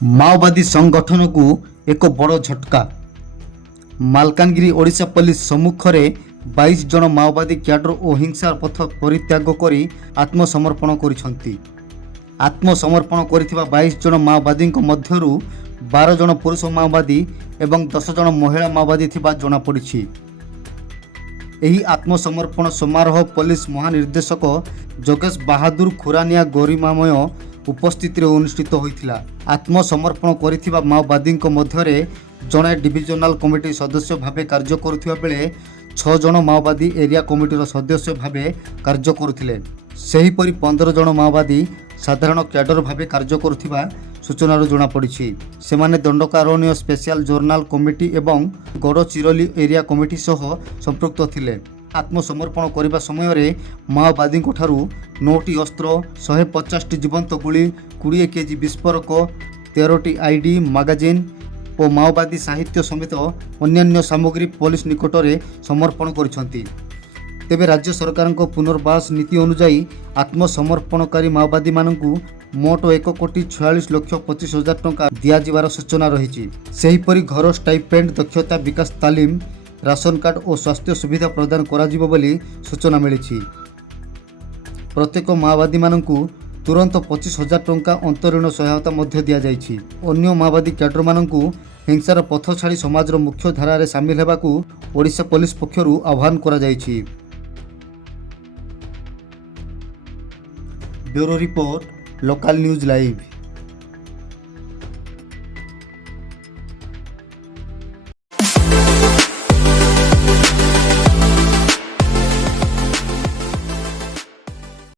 माओवादी संगठन को एक बड़ झटका। मालकानगिरी ओडिशा पुलिस सम्मुख में 22 जन माओवादी क्याडर और हिंसा पथ परित्याग करी आत्मसमर्पण करिसेंती। आत्मसमर्पण करिथिबा 22 जन माओवादी मध्यरु 12 जन पुरुष माओवादी एवं 10 जन महिला माओवादी थिबा जଣା पड़िछि। एही आत्मसमर्पण समारोह पुलिस महानिर्देशक जोगेश बहादुर खुरानिया गरिमामय उपस्थित अनुष्ठित होइथिला। आत्मसमर्पण करिथिबा माओवादी मध्यरे जणे डिविजनल कमिटी सदस्य भावे कार्य करुथिबा बेले 6 जन माओवादी एरिया कमिटीर सदस्य भावे कार्य करुथिले। सेहीपरि 15 जन माओवादी साधारण क्याडर भावे कार्य करुथिबा सूचना जଣା पड़िछि। सेमाने दंडकारण्य स्पेशल जर्नाल कमिटी एवं गड़चिरोली एरिया कमिटी सह संपृक्त थिले। आत्मसमर्पण करने समय रे माओवादी ठारू 9टी अस्त्र, 150टी जीवंत गुली, 20 केजी विस्फोरक, 13टी आईडी मैगजीन और माओवादी साहित्य समेत अन्यान्य सामग्री पुलिस निकट में समर्पण करिसेंती। तेबे राज्य सरकार पुनर्वास नीति अनुजाई आत्मसमर्पणकारी माओवादी मानकु मोट 1,46,25,000 टंका दियाजिबार सूचना रही। सेहीपरि घर स्टाइपेंड, दक्षता विकास तालीम, राशन कार्ड और स्वास्थ्य सुविधा प्रदान कराजिबो बोली सूचना मिली। प्रत्येक माओवादी मानकु तुरंत 25,000 टंका अंतरीण सहायता मध्य दिया जाइछि। अन्य माओवादी क्याडर मानकु हिंसार पथ छाड़ी समाजर मुख्य धारा रे सामिल हेबाकु ओडिशा पुलिस पक्षरु आह्वान करा जाइछि। Bureau report, local news live.